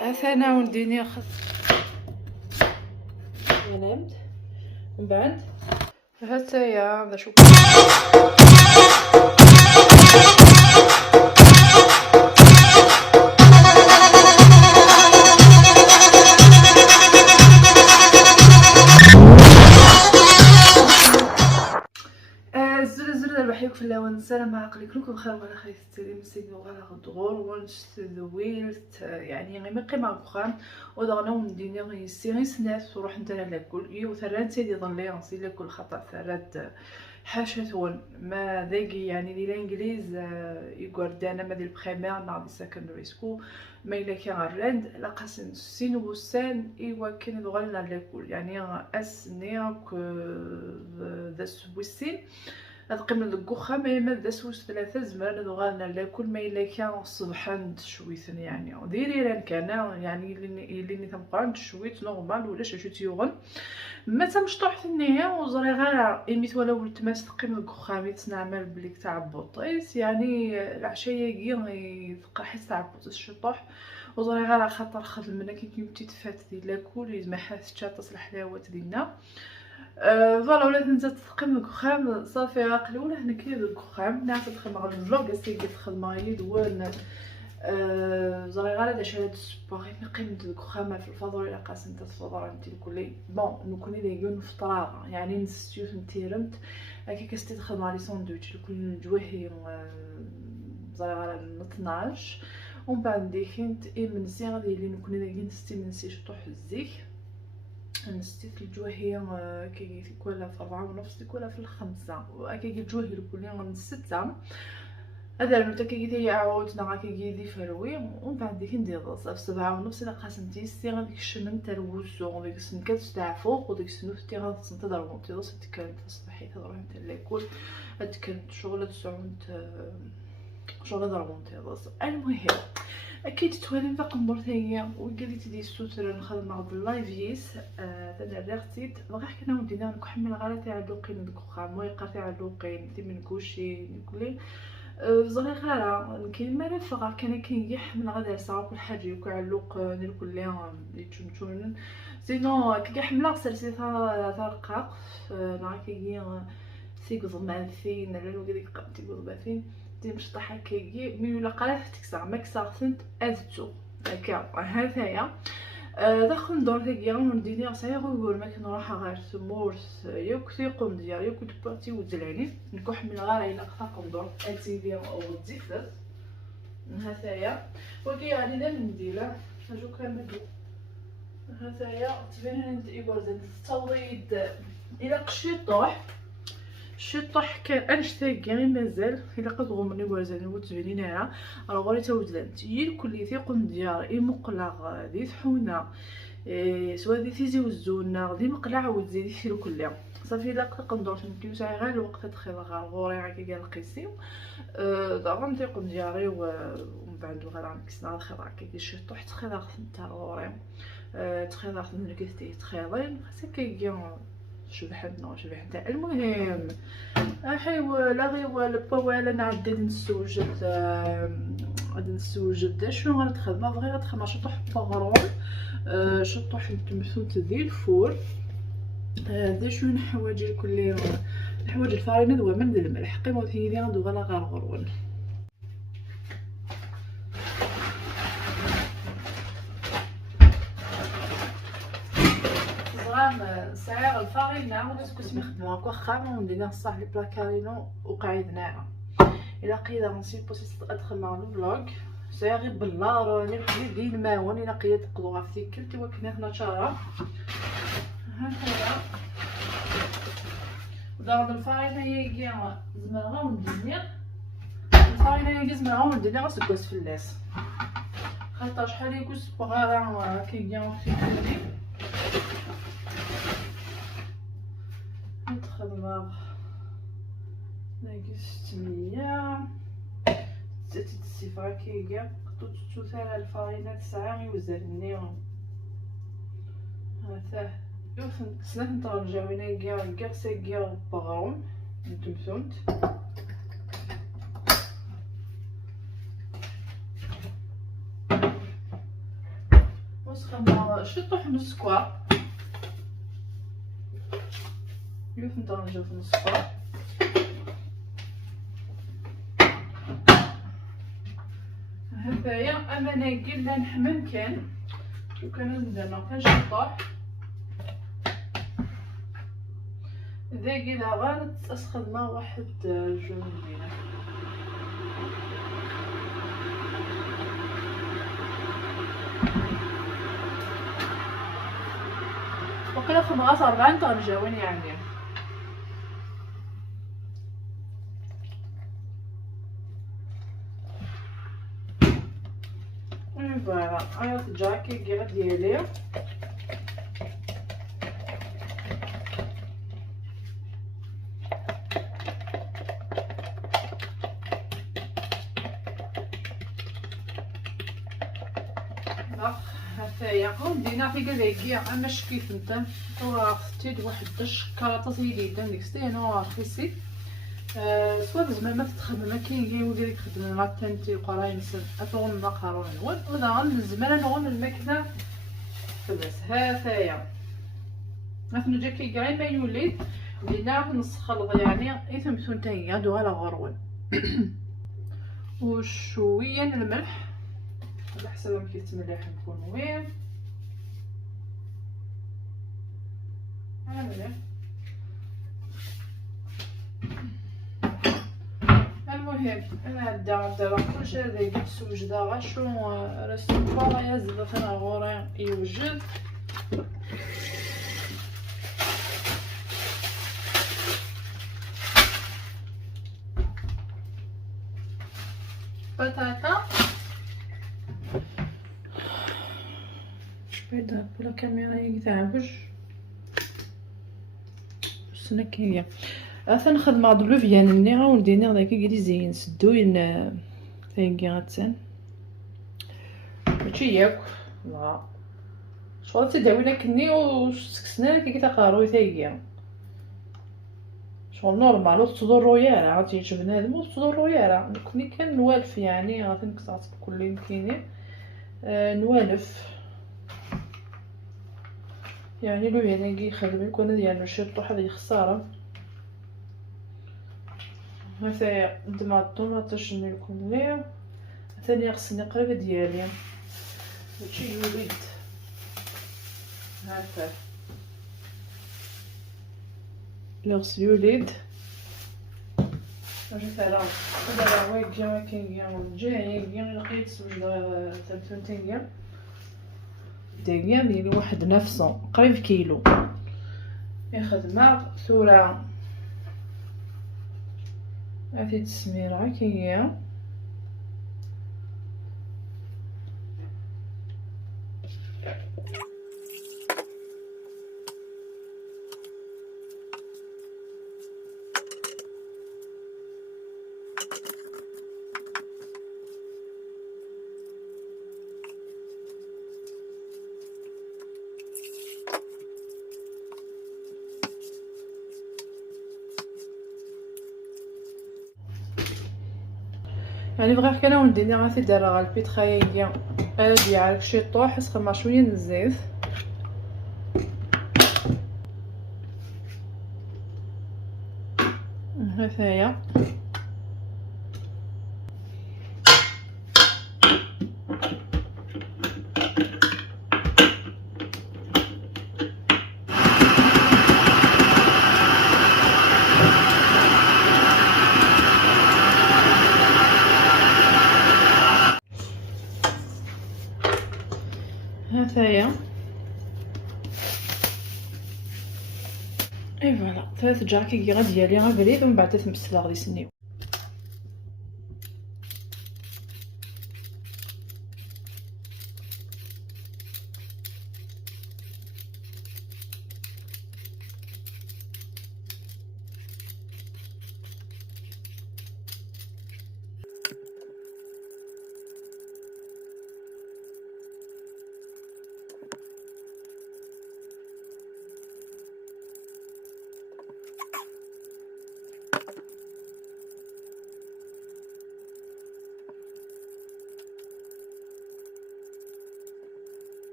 انا ولدي نمت من بعد هاتايا هذا شو بحيك في الله ونسلم مع عقلكم بخير وعلى خير تسليم سيدي وعلى غدغور ونستذويلت يعني غير قيمة بخام ودغنا ونديني غي سيري سنات وروح نتا لاكل يو ثرات سيدي ظلي غنسي لاكل خطا ثرات حاشا ثون ما ذاكي يعني دي الانجليز يقردانا ما دي البريمير مع دي سكندري سكول ما الا كان الراند لقاسن سين وسان ايوا كان دغنا لاكل يعني اسنيك ذا سويسين هاد قيمة الكوخا ما داسوس 3 زمان دوغالنا لاكل ما الا كان الصبحان شويثن يعني ديري ران كان يعني اللي تنقعد شويت نورمال ولا شاشوت يوغن ما تمشطوح النهايه وزري غير ايميت ولا ولت ماس قيمة الكوخا ميت نعمل بليك تاع بوطيس يعني العشيه كي تبقى حيت تاع بوطيس الشطوح وزري غير خاطر خدمنا كي كنتي تفات ديال لاكل لازم حاس تشاطس الحلاوات ديالنا فوالا ولات نزيد تقيم الكخام صافي عقلي ولا هنا كاين الكخام ناس تخدم على الفلوق اسيك تخدم لي دوان زري غير هذا شاد سباغي قيمه الكخام في الفضول الى قاسم تفضل انت الكلي بون نكون دايرين فطره يعني نستيو نتيرمت هكا كستي تخدم على ساندويتش الكل جواهي زري غير 12 ومن بعد ديكنت من سي غادي اللي نكون دايرين نستي من سي شطوح الزيك نستيت الجواهي كي كولا في 4:30 كولا في 5 وكي الجواهي الكلية من 6 هذا المتا كي يعاود نغا كي يدي فروي ومن بعد ديك ندير في 7:30 الا قاسمتي سي غاديك الشمن تروسو ديك السنكات تاع فوق وديك السنوف تاع غتسنت ضربتي دوس تكلم تصبحي تروح نتا لاكل تكلم شغل تسعونت شغل ضربتي دوس المهم اكيد توالي باقا مرتاحه وقالت لي السوتر نخدم مع اللايفيس تاع درتيت بغا حكينا ودينا نحمل غير تاع لوقين الكخام ويقا تاع لوقين دي من كوشي نقولي زغي غير كاين ما رفقا كان كيحمل غدا ساعه كل حاجه يوقع اللوق ناكل ليها يتشمشون سينو كي حمل سلسله ترقاق نهار كي سيكوز معفين على لو قالك قمتي بوضبافين دي مش طاحه كي مي ولا قرات تكسر ما كسرت ازتو هكا هذايا داخل ندور ثقيا ونديني صايغ ويقول ما كنروح غير سمورس ياك تيقوم ديالي ياك تبارتي وزلاني نكح من غير الى خاق ندور التيفي او الزفت هذايا وكي غادي نديرها شنو كنبدو هذايا تبين انت ايكوال التوضيد الى قشي طوح الشطح كان انشتي غير مازال الا قدغوا مني ورزاني وتبيني هنا راه غادي توجدت يل كل ثقم ديال مقلع دي ثحونه سوا دي تيزي وزونا دي مقلع وتزيدي في كلها صافي لا قندور نمكيو ساعه غير الوقت تدخل غير غوري هكا قال قيسي دابا ثقم ديالي ومن بعد غير نكسنا الخير هكا الشطح تخيل نتا غوري تخيل من كيفتي تخيلين هكا شبحتنا المهم لا غير بوالا نعدي نسوجد شنو غنخدم بغي غتخدم شطح بغرون شطح تمثلت ديال الفور هذا شنو الحوايج الكليه الحوايج الفارينه دوا من الملح قيمه ثاني غندو غير غرغرون سعر الفارينة ولا كنت مخدمة واخا وندير صح لي بلاكارينو وقعدناها الا قيده غنسيب بوسيس ادخل مع الفلوغ ساغي بالنار نلقي ديال الماون الا قيد تقلوها في كلتي وكنا هنا شاره هكذا ودار الفارينة هي زمرة وندير الفارينة هي زمرة وندير غسكوس في اللاس خاطر شحال يكوس بغا كيجيو في كلتي نتخدم ناقص 800 زدت الصفر كيجا قطوط الثلاثه الفارينه 9 يوزرني هذا يوفن سنه نترجعو هنا كاع ساكيا بغاون نتمثلت نسخن شي طوح من السكر، يوف ندرجو في السكر. هدايا انا ناقي لا نحمم كان وكان ندير كانش طوح ذاكي دابا تسخدنا واحد جوج مدينه. وكلا خمغاس 40 درجه يعني. فوالا هاي الجاكي كيغا ديالي هاهي ودينا في كذاكيا اما شكيت نتا وختيت واحد الشكلاطه زيديده ديك ستينو رخيصي سوا زعما ما تتخدم ما كاين اللي يولي لك خدمه ما تنتي وقراي نسد اتون نقرا ولا غنلزم انا نغم الماكله بس هاهي مثلا جا كي ما يولي دينا نص خلط يعني يثمثو نتايا دوها لا غرون وشويه الملح على حسب ما كيتملح نكون وين. المهم انا دابا كلشي هذا يتسوج دابا شو راه يا زبط انا غوري يوجد بطاطا شبيدة ولا كاميرا يتعبج سنكيه نخدم هاد لوفيان اللي غندير داكي كلي زين سدوين ثانكي غاتسان هادشي ياك لا شغل تداوي لكني وسكسنا كي تقاروي ثانكي شغل نورمال وتضرو يارا عرفتي شي بنادم وتضرو يارا كوني كان نوالف يعني غادي نكسات بكل يمكنني نوالف يعني لو يعني كي يخدم يكون ديالو شي طوح هذه خساره. هذا الطماطم شنو يكون ليه ثاني خصني قريبه ديالي هادشي يولد هكا لغس يولد اجي فعلا دابا هو كيما كاين جاي لقيت سوجد 30 تنقيا دقيقه ديالي واحد نفسه قريب كيلو خدمه ثوره هذه التسميره كي يعني بغير كان ولدي غادي دار غا البيتخايه هادي عارف شي طوح سخما شويه من الزيت هكايا هكايا اي فوالا 3 جاكي غا ديالي غا بريد ومن بعد تمسلا غادي يسنيو.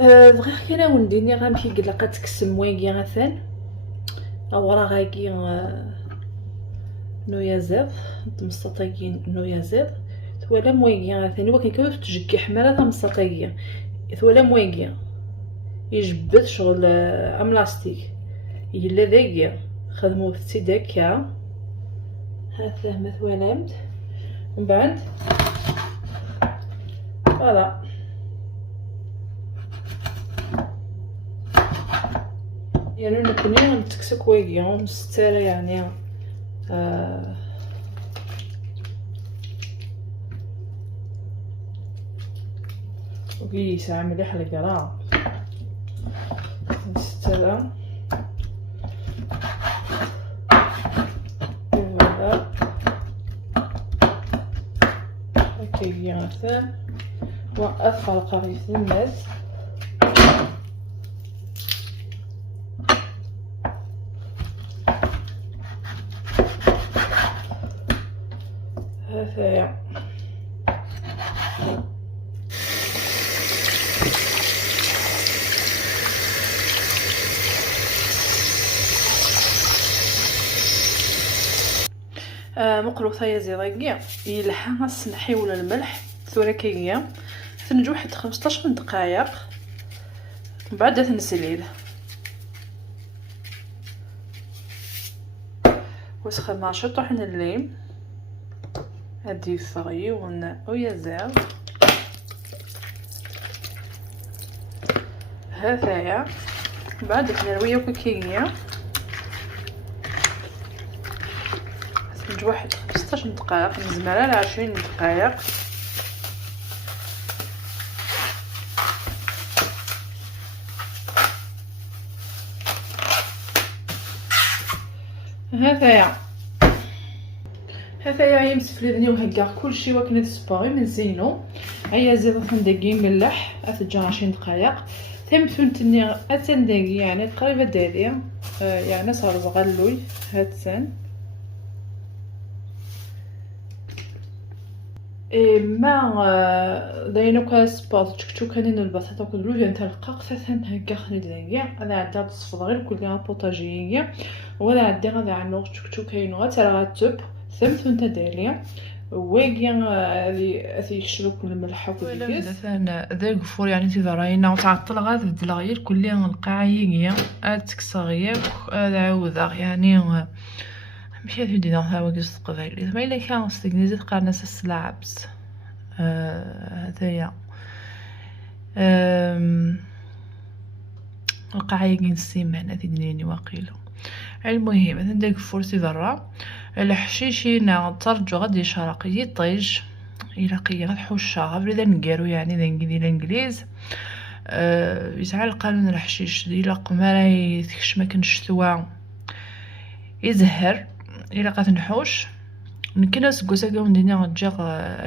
بغيت كنا ونديني غنمشي قلقة تكسم واكي غثان ورا غاكي نويازيض تمسطاكي نويازيض ثوالا مواكي غثان وكان كيف تجكي حمارة تمسطاكي ثوالا مواكي يجبد شغل املاستيك يلا ذاكيا خدمو فتي داكا هذا مثلا ومن بعد فوالا يعني نكوني غنتكسك واكيا مسترة يعني وكي ساعة مليح القرا مسترة هذا هكاكي غثان وأدخل قرية الناس هذايا مقروطه يا زيغيا يلحها السنحي ولا الملح ثوركيه تنجو واحد 15 دقائق من بعد تنسليل وسخن ناشط طحن الليم هادي فغي ويا زيغ هذايا بعد نرويه وكيكيه نجو واحد 15 دقائق من زمالة ل 20 دقائق هذايا هي مسفلدني وهكا كلشي وكنا تسباغي من زينو هيا زيد فندقي ملح اتجا 20 دقائق ثم فهمتني اتندقي يعني قريبه داليا يعني صار زغلوي هاتسن ما داينو كاسباط تشكتو كانين البطاطا كلو يعني تلقى ثلاثا هكا خليليا انا عندها تصفط غير كلها بوطاجيه ولا عندي غدا عنو تشكتو كاينو غترغاتب ثمث نتا داليا واكي هذه يشرب كل الملح وكل مثلا ذا القفور يعني تيفراينا وتعطل غاد غير كل القاعيه تكسغيه هذا عوضه يعني ماشي هذه دينا هاوكس قبيل ما الا كان استغنيزات قارناس السلعبس هذايا القاعيه السيمان هذه دنيني واقيلو المهم هذا داك فرسي برا الحشيشينا ترجو غادي شرقي يطيج الى قيه غتحوشها بريدا نقارو يعني ذا نقدي الانجليز يسعى القانون الحشيش ديال قمره يتكش ما كنشتوا يزهر الى قات نحوش يمكن سكوسا كون دينا غتجا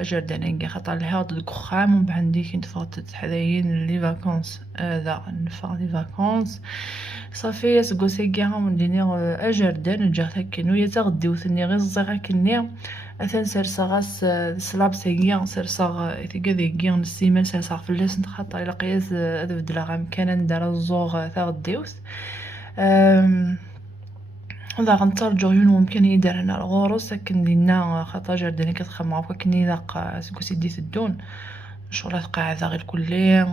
اجر دانكا خاطر لها ديك خام ومن بعد ديك نتفاوت حداين لي فاكونس هذا نفا لي فاكونس صافي سكوسا كاع دينا اجر دان جا هكا ويا تغديو ثني غير الزغا كني اثن سرسا غاس سلاب سيغيا سرسا ثيكا ديكيا نسيمان سرسا فلاس نخاطر الى قياس هذا بدلا غام كان ندار الزوغ تغديوس هذا غنترجو ممكن يدار هنا الغورس لكن دينا خاطر جرداني كتخمم هكا كني لاق سكوسي ديت الدون شغل قاعده غير كلي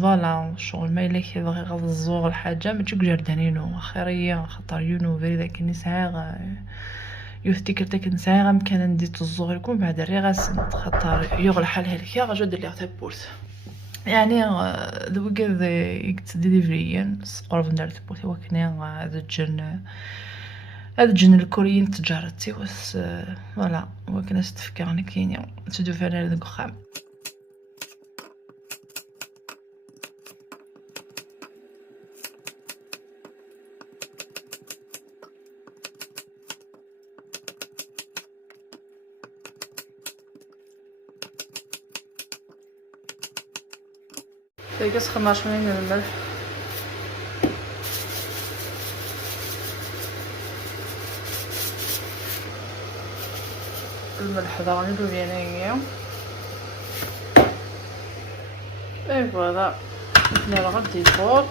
فوالا شغل ما الا كيبغي غاز الزوغ الحاجه ما تجيك جردانينو خيريه خاطر يونو فري ذاك نسعى يفتكر داك نسعى غامكان نديت الزوغ يكون بعد الريغاس خاطر يغلى حال هلكا غاجو دير ليها تبورت يعني ذوك يكت ديليفريين قرب ندير تبورت وكني هذا الجن هاد الجن الكوريين تجارتي واس فوالا وكنا استفكرنا كاين تدو فانا داك خام تيكس 15 من الملح الملح ضغني له بينايا اي فوالا نغدي الفور.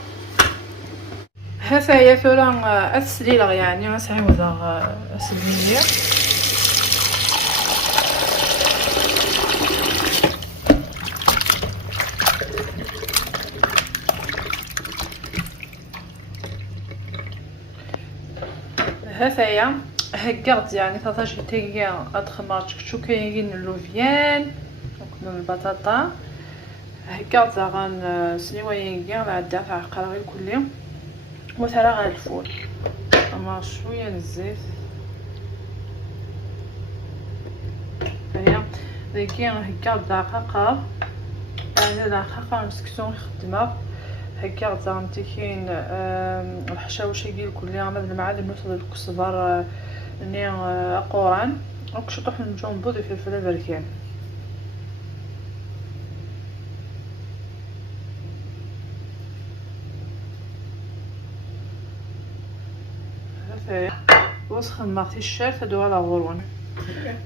هذا هي ثورة السليلة يعني سعيوضة سلمية. هذا هي هكاغد يعني تاتاجي تيجي ادخمار شكشوكين اللوفيان وكل البطاطا هكاغد غان سنيوين كاع العدا تاع قراغي كلي وثرا غا الفول اما شويه الزيت هيا ديكي هكاغد دقيقه يعني دقيقه مسكتون خدمه هكا زعمتكين الحشاوشي ديال كلي عمل المعادن نوصل الكزبر ني قوران وكشطح النجوم بودي فلفل بركان. هذا وسخن ماغتي الشارت هادو على غورون.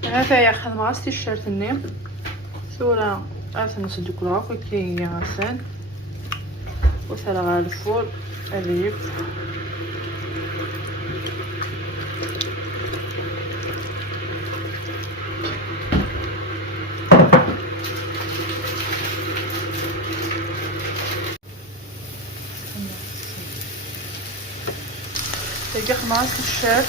هذا يا خدمة غاستي الشارت ني ثورة عرفت نسدو كل هاكا كي غسان وثلا غا الفول اليف تلقى خماس الشارت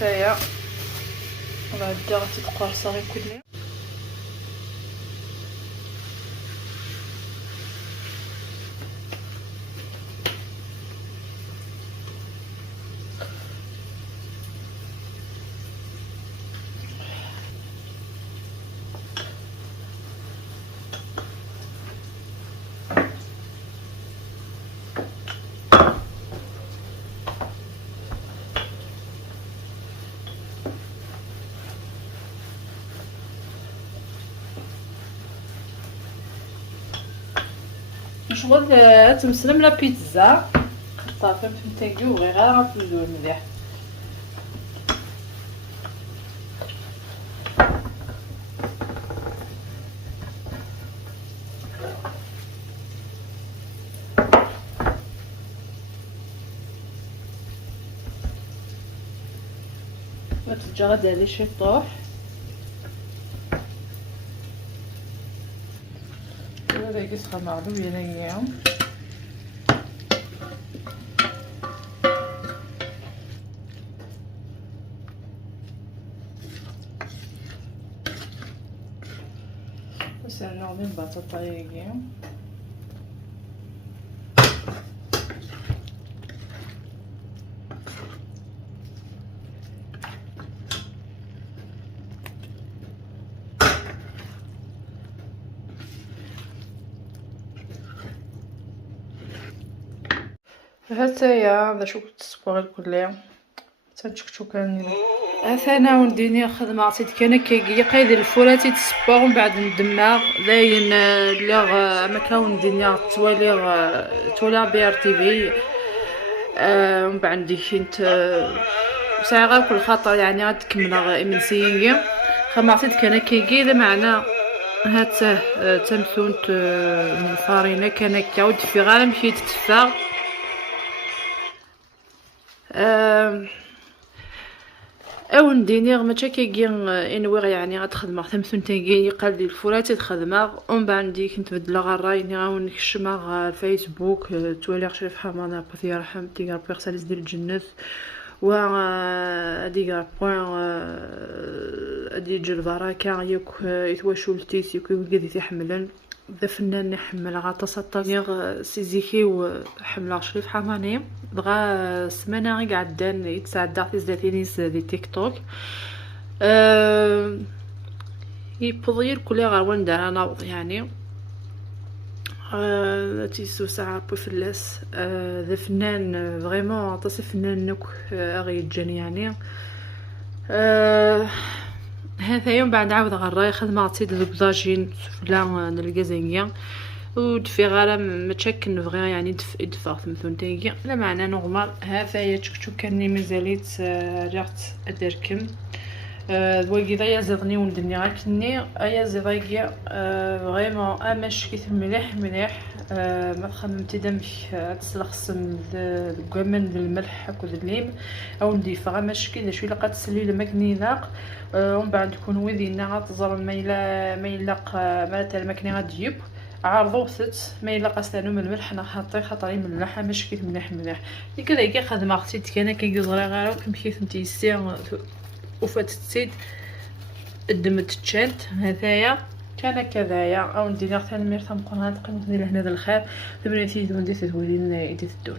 هيا وبعد غادي تقرصا غير كلي شغل تمسلم لا بيتزا صافي فهمتي وغير غنفلو مليح وتجرد عليه شي طوح وهذا يسخن معلو ينيم وسعنا من بطاطا يجيم هاتايا هذا شو كتصبغ كلها تنشكشوكان اثنا ونديني خدمه عطيت كان كيقي قايد الفولاتي تصبغ ومن بعد ندماغ داين لا ما كاون الدنيا توالي بي ار تي في ومن بعد نديك انت ساعه كل خاطر يعني غتكمل امنسيين خدمه عطيت كان كيقي معنا هاته تمثونت من الفارينه كان كاود في غير مشيت تفاغ او نديني ما كيجي انوير يعني غتخدم ثمثون تيجي قال لي الفولات تخدم ومن بعد نديك نتبدل غرايني غنكشمها الفيسبوك تولي شريف حمانه بث يرحم تيغار بيرساليز ديال الجنات و ديغار بوين ادي جل بركه ياك يتواشولتيس ياك قد تحملن ذا فنان نحمل غا سيزيكي وحمل شريف حماني دغا سمانه غي قعدان يتسعدى في زاتينيس دي تيك توك يبضير كل غروان دار انا يعني تيسو ساعه بوفلاس ذا فنان فريمون عطاس فنان نك غي جاني يعني هذا يوم بعد عاود غراي خدمة غتيد البلاجين سفلا الكازانيا ودفي غالا متشكل نبغي يعني دفا ثمثون تايا لا معنى نورمال. هذا يا تشكتو كاني مازاليت ريغت ادركم دواكي ضيا زغني وندني غاكني ايا زغاكيا فريمون اماش كيف مليح مليح ما خممتي دمك تسلخصم الكمان الملح هاكو الليم او نديفا غاماش كي شويه لقات تسلي الماكني ناق ومن بعد تكون وذينا غتزر ما يلاق مالت الماكني غتجيب عارضو وثت ما الا قاستانو من الملح انا حاطين خاطري من الملح ماشي كيف مليح مليح ديك هي خدمه اختي كان كيزري غير كم كيف نتي سي وفات السيد الدمت تشانت هذايا كان كذايا او ندير ثاني ميرثم قران تقيم هنا الخير تبنيتي دوندي تدولين يدي الدون.